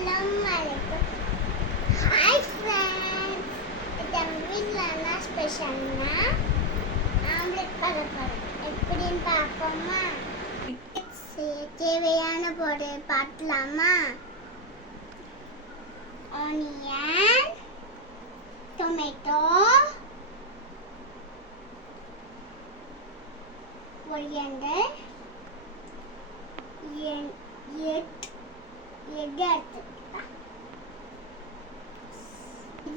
Assalamualaikum. Hi friends. நம்ம வீட்டில் என்ன ஸ்பெஷல்னா ஆம்லெட் பண்ண போகிறோம். எப்படின்னு பார்ப்போமா? தேவையான பொருள் பார்க்கலாமா? ஆனியன், டொமேட்டோ, கொரியண்டர், எக்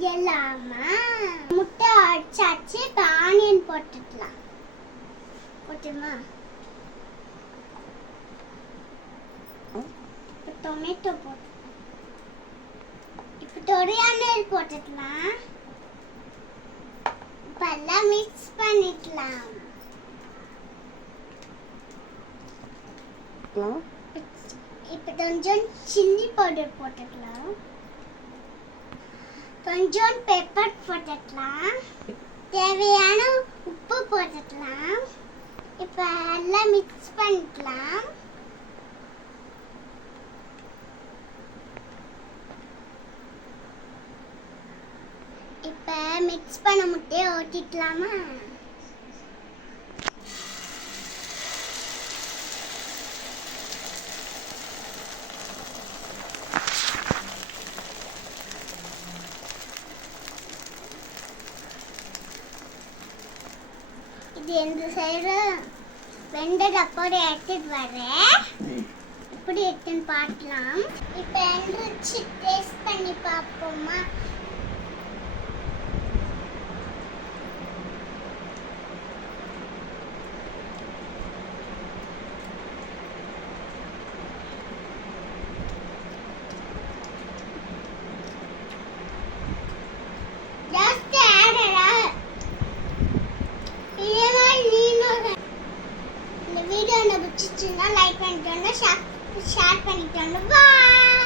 எல்லாமா முட்டை அடிச்சாச்சு. இப்போ ஆனியன் போட்டுக்கலாம். போட்டுமா? இப்போ டொமேட்டோ போட்டு, இப்போ கொரியண்டர் போட்டுக்கலாம். இப்போ எல்லாம் மிக்ஸ் பண்ணிக்கலாம். இப்போ கொஞ்சம் சில்லி பவுடர் போட்டுக்கலாம். கொஞ்சம் பெப்பர் போட்டுக்கலாம். தேவையான உப்பு போட்டுக்கலாம். இப்போ எல்லாம் மிக்ஸ் பண்ணிக்கலாம். இப்போ மிக்ஸ் பண்ண முட்டையை ஊற்றிக்கலாமா? இது எந்த சைடு வெண்டை அப்போட எடுத்துட்டு வரேன். இப்படி எடுத்துன்னு பார்க்கலாம். இப்போ எந்திரிச்சு டேஸ்ட் பண்ணி பார்ப்போமா? வீடியோ பிடிச்சிருந்தா லைக் பண்ணிக்கோங்க, ஷேர் பண்ணிக்கோங்க. பாய்.